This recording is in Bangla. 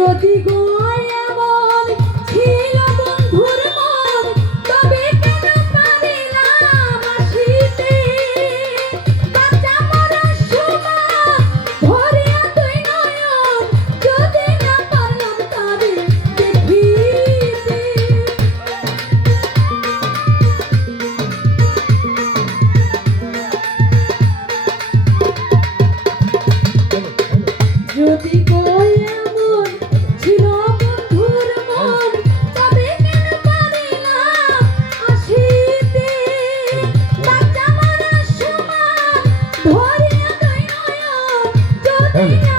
যদি heaven.